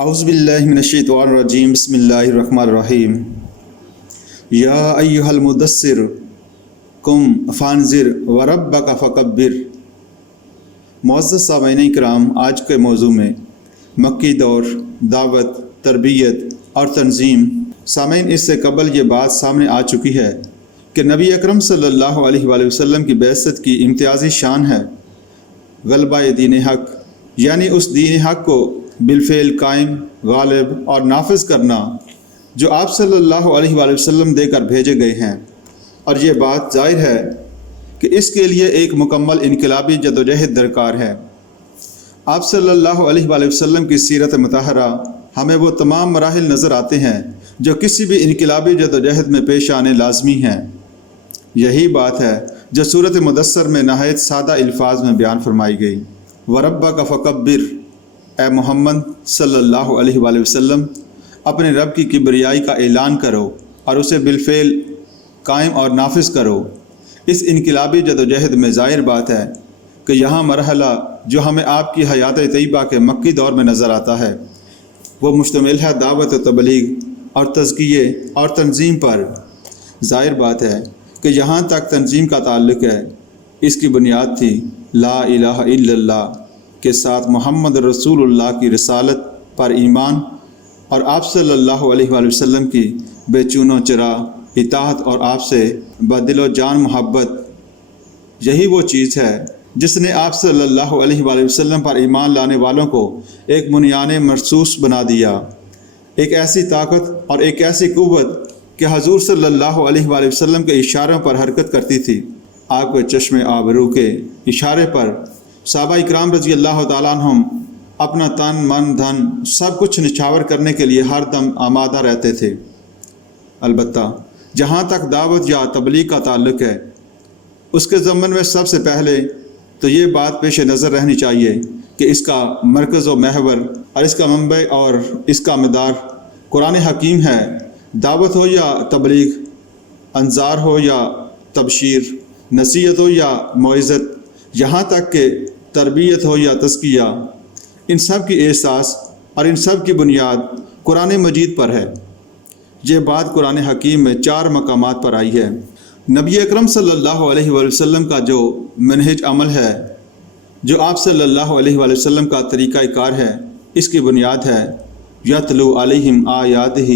اعوذ باللہ من الشیطان الرجیم بسم اللہ الرحمن الرحیم یا ایہا المدثر قم فانذر وربک فکبر۔ معزز سامعین کرام، آج کے موضوع میں مکی دور، دعوت، تربیت اور تنظیم۔ سامعین، اس سے قبل یہ بات سامنے آ چکی ہے کہ نبی اکرم صلی اللہ علیہ وآلہ وسلم کی بعثت کی امتیازی شان ہے غلبہ دین حق، یعنی اس دین حق کو بالفعل قائم، غالب اور نافذ کرنا جو آپ صلی اللہ علیہ وآلہ وسلم دے کر بھیجے گئے ہیں۔ اور یہ بات ظاہر ہے کہ اس کے لیے ایک مکمل انقلابی جدوجہد درکار ہے۔ آپ صلی اللہ علیہ وآلہ وسلم کی سیرت مطہرہ ہمیں وہ تمام مراحل نظر آتے ہیں جو کسی بھی انقلابی جدوجہد میں پیش آنے لازمی ہیں۔ یہی بات ہے جو سورۃ مدثر میں نہایت سادہ الفاظ میں بیان فرمائی گئی۔ وَرَبَّكَ فَكَبِّرْ، اے محمد صلی اللہ علیہ وآلہ وسلم، اپنے رب کی کبریائی کا اعلان کرو اور اسے بالفعل قائم اور نافذ کرو۔ اس انقلابی جدوجہد میں ظاہر بات ہے کہ یہاں مرحلہ جو ہمیں آپ کی حیات طیبہ کے مکی دور میں نظر آتا ہے وہ مشتمل ہے دعوت و تبلیغ اور تزکیے اور تنظیم پر۔ ظاہر بات ہے کہ یہاں تک تنظیم کا تعلق ہے، اس کی بنیاد تھی لا الہ الا اللہ کے ساتھ محمد رسول اللہ کی رسالت پر ایمان اور آپ صلی اللہ علیہ وآلہ وسلم کی بے چون و چرا اطاعت اور آپ سے بدل و جان محبت۔ یہی وہ چیز ہے جس نے آپ صلی اللہ علیہ وآلہ وسلم پر ایمان لانے والوں کو ایک بنیان مرصوص بنا دیا، ایک ایسی طاقت اور ایک ایسی قوت کہ حضور صلی اللہ علیہ وآلہ وسلم کے اشاروں پر حرکت کرتی تھی۔ آپ کے چشم آبرو کے اشارے پر صحابہ اکرام رضی اللہ تعالیٰ عنہم اپنا تن، من، دھن سب کچھ نچھاور کرنے کے لیے ہر دم آمادہ رہتے تھے۔ البتہ جہاں تک دعوت یا تبلیغ کا تعلق ہے، اس کے ضمن میں سب سے پہلے تو یہ بات پیش نظر رہنی چاہیے کہ اس کا مرکز و محور اور اس کا منبع اور اس کا مدار قرآن حکیم ہے۔ دعوت ہو یا تبلیغ، انذار ہو یا تبشیر، نصیحت ہو یا موعظت، یہاں تک کہ تربیت ہو یا تزکیہ، ان سب کی احساس اور ان سب کی بنیاد قرآن مجید پر ہے۔ یہ بات قرآن حکیم میں 4 مقامات پر آئی ہے۔ نبی اکرم صلی اللہ علیہ وآلہ وسلم کا جو منہج عمل ہے، جو آپ صلی اللہ علیہ وآلہ وسلم کا طریقہ کار ہے، اس کی بنیاد ہے یتلو علیہم آیاتہ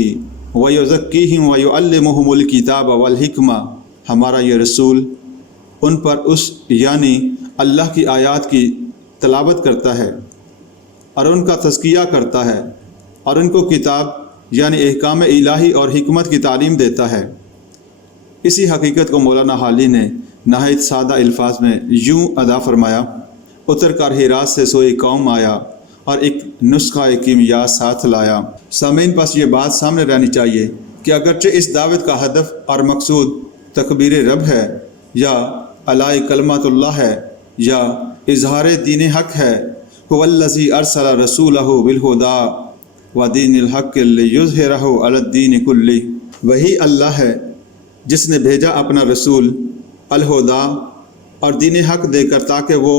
ویزکیہم ویعلمہم الکتاب والحکمہ۔ ہمارا یہ رسول ان پر یعنی اللہ کی آیات کی تلاوت کرتا ہے اور ان کا تزکیہ کرتا ہے اور ان کو کتاب یعنی احکام الہی اور حکمت کی تعلیم دیتا ہے۔ اسی حقیقت کو مولانا حالی نے نہایت سادہ الفاظ میں یوں ادا فرمایا: اتر کر ہرات سے سوئی قوم آیا اور ایک نسخہ کیمیا ساتھ لایا۔ سامعین، پاس یہ بات سامنے رہنی چاہیے کہ اگرچہ اس دعوت کا ہدف اور مقصود تکبیر رب ہے یا علاء کلمۃ اللہ ہے یا اظہار دین حق ہے، هو الذی ارسل رسولہ بالہدی ودین الحق لیظہرہ علی الدین کلہ۔ وہی اللہ ہے جس نے بھیجا اپنا رسول الہدا اور دین حق دے کر تاکہ وہ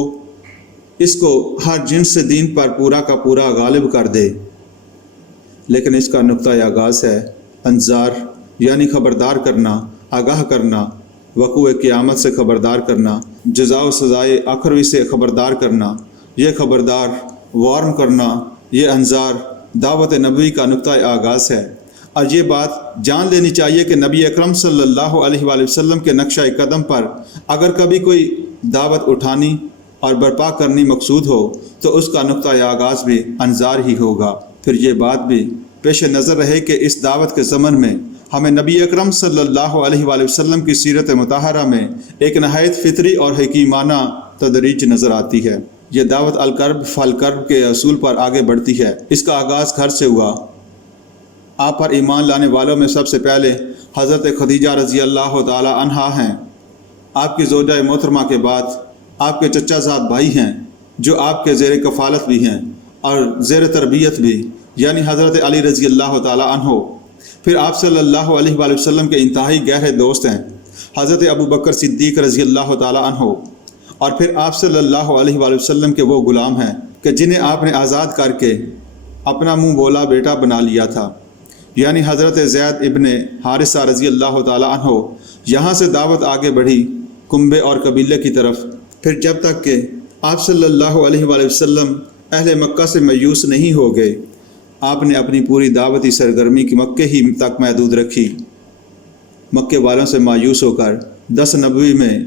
اس کو ہر جنس سے دین پر پورا کا پورا غالب کر دے۔ لیکن اس کا نقطہ آغاز ہے انذار، یعنی خبردار کرنا، آگاہ کرنا، وقوع قیامت سے خبردار کرنا، جزا و سزائے آخروی سے خبردار کرنا۔ یہ خبردار، وارن کرنا، یہ انذار دعوت نبوی کا نقطہ آغاز ہے۔ اور یہ بات جان لینی چاہیے کہ نبی اکرم صلی اللہ علیہ وآلہ وسلم کے نقشہ قدم پر اگر کبھی کوئی دعوت اٹھانی اور برپا کرنی مقصود ہو تو اس کا نقطہ آغاز بھی انذار ہی ہوگا۔ پھر یہ بات بھی پیش نظر رہے کہ اس دعوت کے ضمن میں ہمیں نبی اکرم صلی اللہ علیہ وآلہ وسلم کی سیرت مطہرہ میں ایک نہایت فطری اور حکیمانہ تدریج نظر آتی ہے۔ یہ دعوت القرب فالقرب کے اصول پر آگے بڑھتی ہے۔ اس کا آغاز گھر سے ہوا۔ آپ پر ایمان لانے والوں میں سب سے پہلے حضرت خدیجہ رضی اللہ تعالی عنہا ہیں۔ آپ کی زوجہ محترمہ کے بعد آپ کے چچا زاد بھائی ہیں جو آپ کے زیر کفالت بھی ہیں اور زیر تربیت بھی، یعنی حضرت علی رضی اللہ تعالی عنہ۔ پھر آپ صلی اللہ علیہ وآلہ وسلم کے انتہائی گہرے دوست ہیں حضرت ابو بکر صدیق رضی اللہ تعالی عنہ، اور پھر آپ صلی اللہ علیہ وآلہ وسلم کے وہ غلام ہیں کہ جنہیں آپ نے آزاد کر کے اپنا منہ بولا بیٹا بنا لیا تھا، یعنی حضرت زید ابن حارثہ رضی اللہ تعالیٰ عنہ۔ یہاں سے دعوت آگے بڑھی کنبے اور قبیلے کی طرف، پھر جب تک کہ آپ صلی اللہ علیہ وآلہ وسلم اہل مکہ سے مایوس نہیں ہو گئے، آپ نے اپنی پوری دعوتی سرگرمی کی مکے ہی تک محدود رکھی۔ مکے والوں سے مایوس ہو کر 10 نبوی میں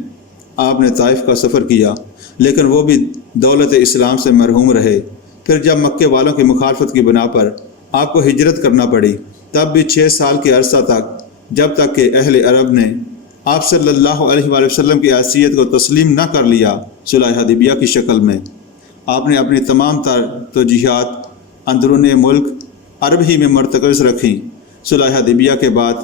آپ نے طائف کا سفر کیا، لیکن وہ بھی دولت اسلام سے محروم رہے۔ پھر جب مکے والوں کی مخالفت کی بنا پر آپ کو ہجرت کرنا پڑی، تب بھی 6 سال کے عرصہ تک، جب تک کہ اہل عرب نے آپ صلی اللہ علیہ وآلہ وسلم کی حیثیت کو تسلیم نہ کر لیا، صلح حدیبیہ کی شکل میں آپ نے اپنی تمام تر توجیہات اندرون ملک عرب ہی میں مرتکز رکھیں۔ صلح حدیبیہ کے بعد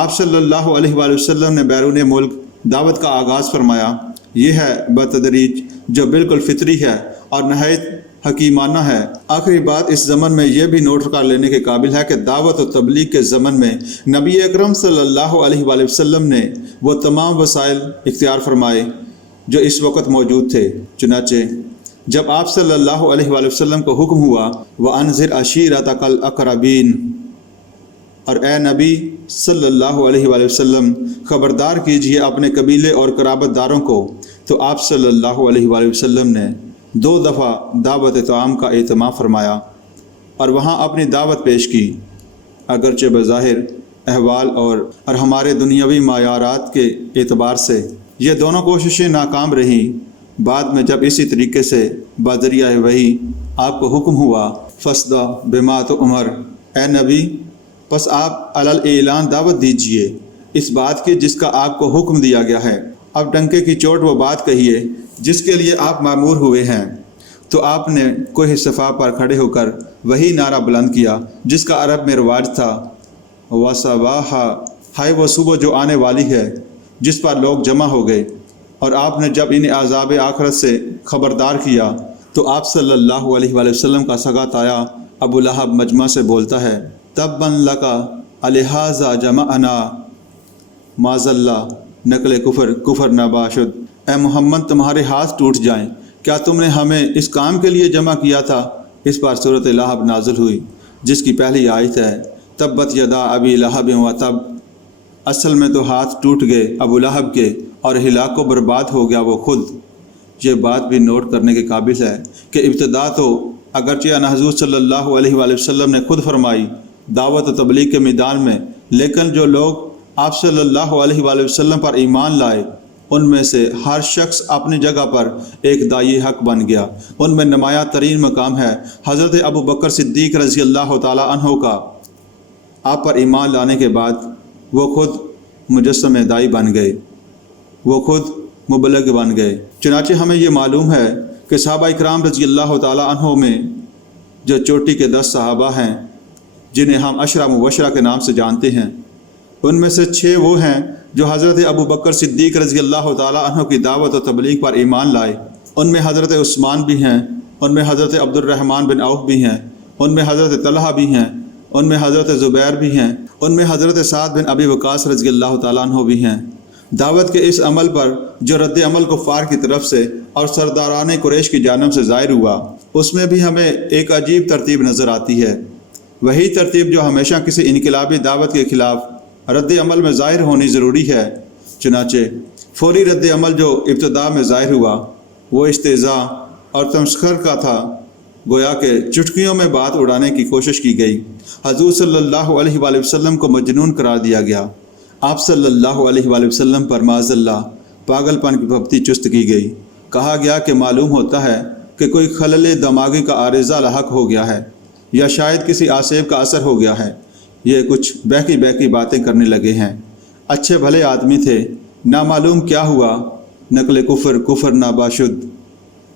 آپ صلی اللہ علیہ وآلہ وسلم نے بیرون ملک دعوت کا آغاز فرمایا۔ یہ ہے بتدریج جو بالکل فطری ہے اور نہایت حکیمانہ ہے۔ آخری بات اس زمن میں یہ بھی نوٹ کر لینے کے قابل ہے کہ دعوت و تبلیغ کے زمن میں نبی اکرم صلی اللہ علیہ وآلہ وسلم نے وہ تمام وسائل اختیار فرمائے جو اس وقت موجود تھے۔ چنانچہ جب آپ صلی اللہ علیہ وآلہ وسلم کو حکم ہوا وَأَنذِرْ عَشِيرَتَكَ الْأَقْرَبِينَ، اور اے نبی صلی اللہ علیہ وآلہ وسلم خبردار کیجئے اپنے قبیلے اور قرابت داروں کو، تو آپ صلی اللہ علیہ وآلہ وسلم نے 2 دفعہ دعوت طعام کا اہتمام فرمایا اور وہاں اپنی دعوت پیش کی۔ اگرچہ بظاہر احوال اور ہمارے دنیاوی معیارات کے اعتبار سے یہ دونوں کوششیں ناکام رہیں، بعد میں جب اسی طریقے سے بذریعہ وحی آپ کو حکم ہوا فَاصْدَعْ بِمَا تُؤْمَرُ، اے نبی پس آپ علی الاعلان دعوت دیجئے اس بات کی جس کا آپ کو حکم دیا گیا ہے۔ اب ڈنکے کی چوٹ وہ بات کہیے جس کے لیے آپ مامور ہوئے ہیں۔ تو آپ نے کوہ صفا پر کھڑے ہو کر وہی نعرہ بلند کیا جس کا عرب میں رواج تھا، وَصَبَاحَ، ہائے وہ صبح جو آنے والی ہے، جس پر لوگ جمع ہو گئے۔ اور آپ نے جب انہیں عذاب آخرت سے خبردار کیا تو آپ صلی اللہ علیہ وآلہ وسلم کا سگا تایا ابو لہب مجمع سے بولتا ہے، تباً لکا الہٰذا جمعنا معاذ اللہ، نقل کفر نباشد، اے محمد تمہارے ہاتھ ٹوٹ جائیں، کیا تم نے ہمیں اس کام کے لیے جمع کیا تھا؟ اس پر سورۃ لہب نازل ہوئی جس کی پہلی آیت ہے تبت یدا ابی لہب وتب، اصل میں تو ہاتھ ٹوٹ گئے ابو لہب کے اور ہلاک و برباد ہو گیا وہ خود۔ یہ بات بھی نوٹ کرنے کے قابل ہے کہ ابتدا تو اگرچہ حضور صلی اللہ علیہ وآلہ وسلم نے خود فرمائی دعوت و تبلیغ کے میدان میں، لیکن جو لوگ آپ صلی اللہ علیہ وآلہ وسلم پر ایمان لائے ان میں سے ہر شخص اپنی جگہ پر ایک داعی حق بن گیا۔ ان میں نمایاں ترین مقام ہے حضرت ابو بکر صدیق رضی اللہ تعالی عنہ کا۔ آپ پر ایمان لانے کے بعد وہ خود مجسم داعی بن گئے، وہ خود مبلغ بن گئے۔ چنانچہ ہمیں یہ معلوم ہے کہ صحابہ اکرام رضی اللہ تعالی عنہ میں جو چوٹی کے 10 صحابہ ہیں جنہیں ہم عشرہ مبشرہ کے نام سے جانتے ہیں، ان میں سے 6 وہ ہیں جو حضرت ابو بکر صدیق رضی اللہ تعالی عنہ کی دعوت و تبلیغ پر ایمان لائے۔ ان میں حضرت عثمان بھی ہیں، ان میں حضرت عبد الرحمن بن عوف بھی ہیں، ان میں حضرت طلحہ بھی ہیں، ان میں حضرت زبیر بھی ہیں، ان میں حضرت سعد بن ابی وقاص رضی اللہ تعالیٰ عنہ بھی ہیں۔ دعوت کے اس عمل پر جو رد عمل کفار کی طرف سے اور سرداران قریش کی جانب سے ظاہر ہوا، اس میں بھی ہمیں ایک عجیب ترتیب نظر آتی ہے، وہی ترتیب جو ہمیشہ کسی انقلابی دعوت کے خلاف رد عمل میں ظاہر ہونی ضروری ہے۔ چنانچہ فوری رد عمل جو ابتدا میں ظاہر ہوا وہ استہزاء اور تمسخر کا تھا، گویا کہ چٹکیوں میں بات اڑانے کی کوشش کی گئی۔ حضور صلی اللہ علیہ وآلہ وسلم کو مجنون قرار دیا گیا۔ آپ صلی اللہ علیہ وآلہ وسلم پر معاذ اللہ پاگل پن کی پھپتی چست کی گئی۔ کہا گیا کہ معلوم ہوتا ہے کہ کوئی خلل دماغی کا عارضہ لاحق ہو گیا ہے یا شاید کسی آسیب کا اثر ہو گیا ہے۔ یہ کچھ بہکی باتیں کرنے لگے ہیں۔ اچھے بھلے آدمی تھے، نامعلوم کیا ہوا، نقل کفر ناباشد۔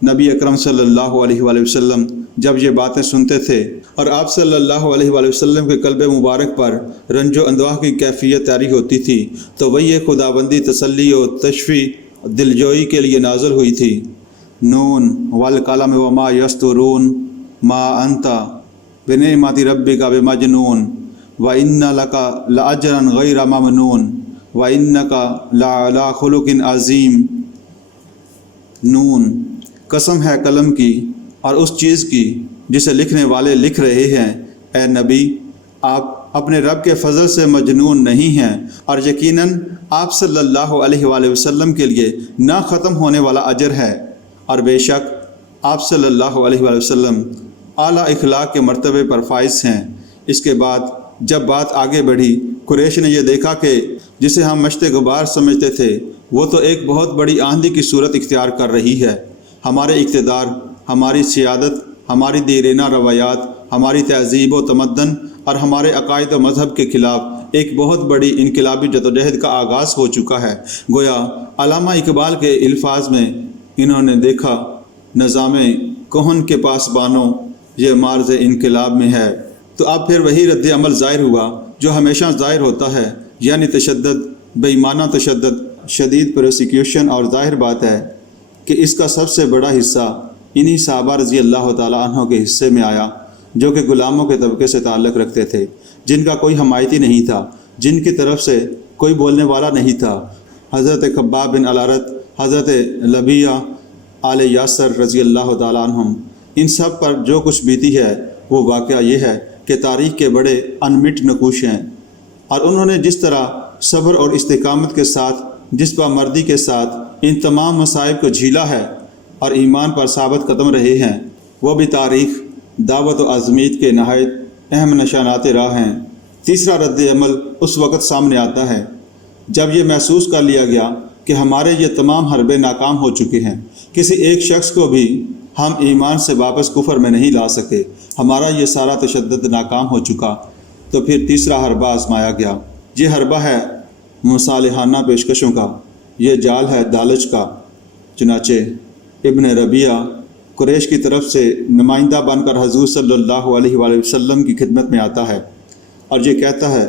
نبی اکرم صلی اللہ علیہ وآلہ وسلم جب یہ باتیں سنتے تھے اور آپ صلی اللہ علیہ وآلہ وسلم کے قلب مبارک پر رنج و اندوہ کی کیفیت طاری ہوتی تھی تو وہی خداوندی تسلی و تشفی دلجوئی کے لیے نازل ہوئی تھی۔ نون والقلم وما یسطرون ما انت بنعمت ربک بمجنون وَإِنَّ لَكَ لَأَجْرًا غَيْرَ مَمْنُونٍ وَإِنَّكَ لَعَلَىٰ خُلُقٍ عَظِيمٍ۔ نون، قسم ہے قلم کی اور اس چیز کی جسے لکھنے والے لکھ رہے ہیں، اے نبی آپ اپنے رب کے فضل سے مجنون نہیں ہیں، اور یقیناً آپ صلی اللہ علیہ وآلہ وسلم کے لیے نہ ختم ہونے والا اجر ہے، اور بے شک آپ صلی اللہ علیہ وآلہ وسلم اعلیٰ اخلاق کے مرتبے پر فائز ہیں۔ اس کے بعد جب بات آگے بڑھی، قریش نے یہ دیکھا کہ جسے ہم مشت غبار سمجھتے تھے وہ تو ایک بہت بڑی آندھی کی صورت اختیار کر رہی ہے۔ ہمارے اقتدار، ہماری سیادت، ہماری دیرینہ روایات، ہماری تہذیب و تمدن اور ہمارے عقائد و مذہب کے خلاف ایک بہت بڑی انقلابی جدوجہد کا آغاز ہو چکا ہے۔ گویا علامہ اقبال کے الفاظ میں انہوں نے دیکھا نظام کہن کے پاسبانوں یہ مارز انقلاب میں ہے۔ تو اب پھر وہی رد عمل ظاہر ہوا جو ہمیشہ ظاہر ہوتا ہے، یعنی تشدد، بے ایمانہ تشدد، شدید پروسیکیوشن، اور ظاہر بات ہے کہ اس کا سب سے بڑا حصہ انہی صحابہ رضی اللہ تعالیٰ عنہ کے حصے میں آیا جو کہ غلاموں کے طبقے سے تعلق رکھتے تھے، جن کا کوئی حمایتی نہیں تھا، جن کی طرف سے کوئی بولنے والا نہیں تھا۔ حضرت خباب بن الارت، حضرت لبیہ، آل یاسر رضی اللہ تعالیٰ عنہم، ان سب پر جو کچھ بیتی ہے وہ واقعہ یہ ہے کہ تاریخ کے بڑے انمٹ نقوش ہیں، اور انہوں نے جس طرح صبر اور استقامت کے ساتھ، جذبہ مردی کے ساتھ ان تمام مصائب کو جھیلا ہے اور ایمان پر ثابت قدم رہے ہیں، وہ بھی تاریخ، دعوت و عظمیت کے نہایت اہم نشانات راہ ہیں۔ تیسرا رد عمل اس وقت سامنے آتا ہے جب یہ محسوس کر لیا گیا کہ ہمارے یہ تمام حربے ناکام ہو چکے ہیں، کسی ایک شخص کو بھی ہم ایمان سے واپس کفر میں نہیں لا سکے، ہمارا یہ سارا تشدد ناکام ہو چکا، تو پھر تیسرا حربہ آزمایا گیا۔ یہ حربہ ہے مصالحانہ پیشکشوں کا، یہ جال ہے دالچ کا۔ چنانچہ ابن ربیعہ قریش کی طرف سے نمائندہ بن کر حضور صلی اللہ علیہ وآلہ وسلم کی خدمت میں آتا ہے اور یہ کہتا ہے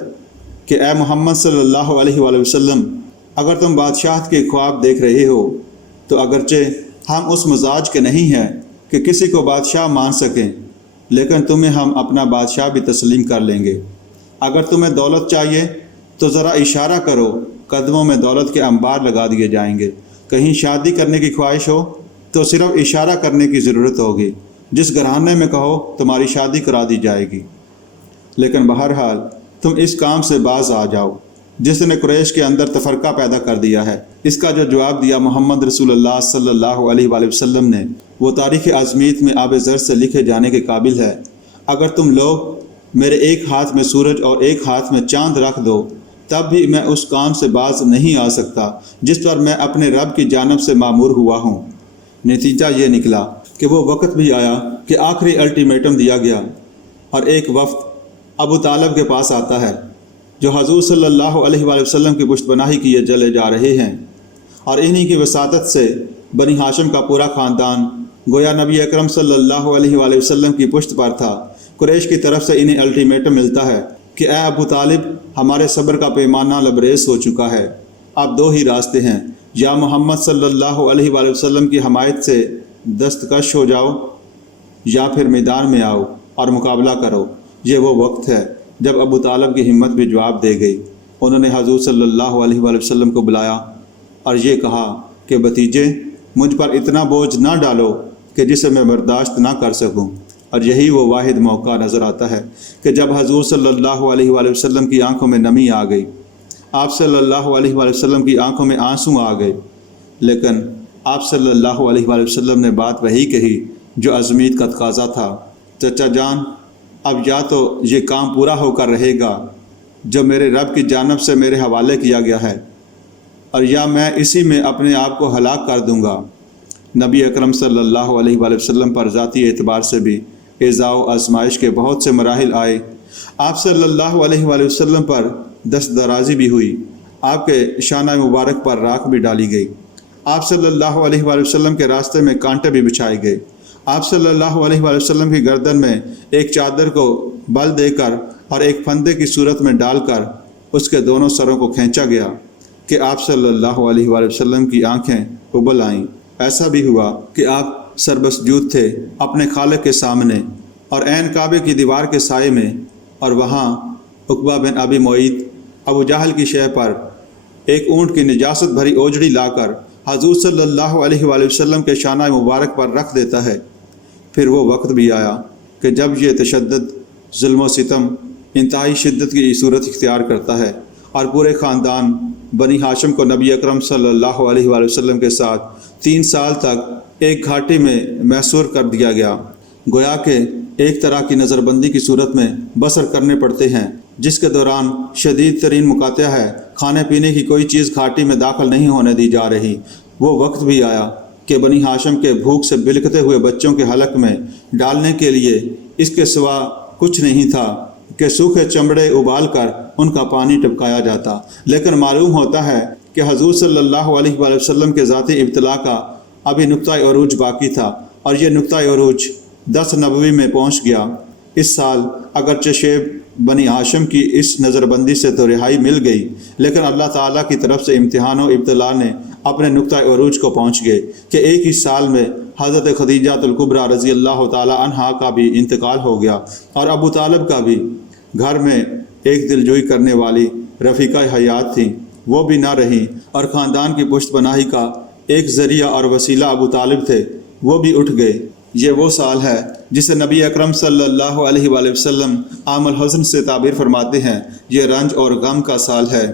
کہ اے محمد صلی اللہ علیہ وآلہ وسلم، اگر تم بادشاہت کے خواب دیکھ رہے ہو تو اگرچہ ہم اس مزاج کے نہیں ہیں کہ کسی کو بادشاہ مان سکیں، لیکن تمہیں ہم اپنا بادشاہ بھی تسلیم کر لیں گے۔ اگر تمہیں دولت چاہیے تو ذرا اشارہ کرو، قدموں میں دولت کے انبار لگا دیے جائیں گے۔ کہیں شادی کرنے کی خواہش ہو تو صرف اشارہ کرنے کی ضرورت ہوگی، جس گھرانے میں کہو تمہاری شادی کرا دی جائے گی۔ لیکن بہرحال تم اس کام سے باز آ جاؤ جس نے قریش کے اندر تفرقہ پیدا کر دیا ہے۔ اس کا جو جواب دیا محمد رسول اللہ صلی اللہ علیہ وآلہ وسلم نے، وہ تاریخ عظمیت میں آب زر سے لکھے جانے کے قابل ہے۔ اگر تم لوگ میرے ایک ہاتھ میں سورج اور ایک ہاتھ میں چاند رکھ دو تب بھی میں اس کام سے باز نہیں آ سکتا جس پر میں اپنے رب کی جانب سے مامور ہوا ہوں۔ نتیجہ یہ نکلا کہ وہ وقت بھی آیا کہ آخری الٹیمیٹم دیا گیا اور ایک وفد ابو طالب کے پاس آتا ہے جو حضور صلی اللہ علیہ وآلہ وسلم کی پشت پناہی کیے چلے جا رہے ہیں، اور انہی کی وساطت سے بنی ہاشم کا پورا خاندان گویا نبی اکرم صلی اللہ علیہ وآلہ وسلم کی پشت پر تھا۔ قریش کی طرف سے انہیں الٹیمیٹم ملتا ہے کہ اے ابو طالب، ہمارے صبر کا پیمانہ لبریز ہو چکا ہے، اب دو ہی راستے ہیں، یا محمد صلی اللہ علیہ وآلہ وسلم کی حمایت سے دستکش ہو جاؤ یا پھر میدان میں آؤ اور مقابلہ کرو۔ یہ وہ وقت ہے جب ابو طالب کی ہمت بھی جواب دے گئی۔ انہوں نے حضور صلی اللہ علیہ وآلہ وسلم کو بلایا اور یہ کہا کہ بھتیجے، مجھ پر اتنا بوجھ نہ ڈالو کہ جسے میں برداشت نہ کر سکوں۔ اور یہی وہ واحد موقع نظر آتا ہے کہ جب حضور صلی اللہ علیہ وآلہ وسلم کی آنکھوں میں نمی آ گئی، آپ صلی اللہ علیہ وآلہ وسلم کی آنکھوں میں آنسو آ گئے، لیکن آپ صلی اللہ علیہ وآلہ وسلم نے بات وہی کہی جو عظمیت کا تقاضا تھا۔ چچا جان، اب یا تو یہ کام پورا ہو کر رہے گا جو میرے رب کی جانب سے میرے حوالے کیا گیا ہے، اور یا میں اسی میں اپنے آپ کو ہلاک کر دوں گا۔ نبی اکرم صلی اللہ علیہ وآلہ وسلم پر ذاتی اعتبار سے بھی ایذا و آزمائش کے بہت سے مراحل آئے۔ آپ صلی اللہ علیہ وآلہ وسلم پر دست درازی بھی ہوئی، آپ کے شانہ مبارک پر راکھ بھی ڈالی گئی، آپ صلی اللہ علیہ وآلہ وسلم کے راستے میں کانٹے بھی بچھائے گئے، آپ صلی اللہ علیہ وآلہ وسلم کی گردن میں ایک چادر کو بل دے کر اور ایک پھندے کی صورت میں ڈال کر اس کے دونوں سروں کو کھینچا گیا کہ آپ صلی اللہ علیہ وآلہ وسلم کی آنکھیں ابل آئیں۔ ایسا بھی ہوا کہ آپ سربسجود تھے اپنے خالق کے سامنے اور عین کعبے کی دیوار کے سائے میں، اور وہاں عقبہ بن ابی معیط ابو جہل کی شہ پر ایک اونٹ کی نجاست بھری اوجڑی لا کر حضور صلی اللہ علیہ وآلہ وسلم کے شانہ مبارک پر رکھ دیتا ہے۔ پھر وہ وقت بھی آیا کہ جب یہ تشدد، ظلم و ستم انتہائی شدت کی صورت اختیار کرتا ہے اور پورے خاندان بنی ہاشم کو نبی اکرم صلی اللہ علیہ وآلہ وسلم کے ساتھ 3 سال تک ایک گھاٹی میں محصور کر دیا گیا، گویا کہ ایک طرح کی نظر بندی کی صورت میں بسر کرنے پڑتے ہیں، جس کے دوران شدید ترین مقاطعہ ہے، کھانے پینے کی کوئی چیز گھاٹی میں داخل نہیں ہونے دی جا رہی۔ وہ وقت بھی آیا کہ بنی ہاشم کے بھوک سے بلکتے ہوئے بچوں کے حلق میں ڈالنے کے لیے اس کے سوا کچھ نہیں تھا کہ سوکھے چمڑے ابال کر ان کا پانی ٹپکایا جاتا، لیکن معلوم ہوتا ہے کہ حضور صلی اللہ علیہ وآلہ وسلم کے ذاتی ابتلا کا ابھی نقطۂ عروج باقی تھا، اور یہ نقطۂ عروج 10 نبوی میں پہنچ گیا۔ اس سال اگرچہ شیب بنی ہاشم کی اس نظر بندی سے تو رہائی مل گئی، لیکن اللہ تعالیٰ کی طرف سے امتحان و ابتلا نے اپنے نقطۂ عروج کو پہنچ گئے کہ ایک ہی سال میں حضرت خدیجہ الکبریٰ رضی اللہ تعالیٰ عنہا کا بھی انتقال ہو گیا، اور ابو طالب کا بھی۔ گھر میں ایک دلجوئی کرنے والی رفیقہ حیات تھیں، وہ بھی نہ رہیں، اور خاندان کی پشت پناہی کا ایک ذریعہ اور وسیلہ ابو طالب تھے، وہ بھی اٹھ گئے۔ یہ وہ سال ہے جسے نبی اکرم صلی اللہ علیہ وآلہ وسلم عام الحزن سے تعبیر فرماتے ہیں، یہ رنج اور غم کا سال ہے۔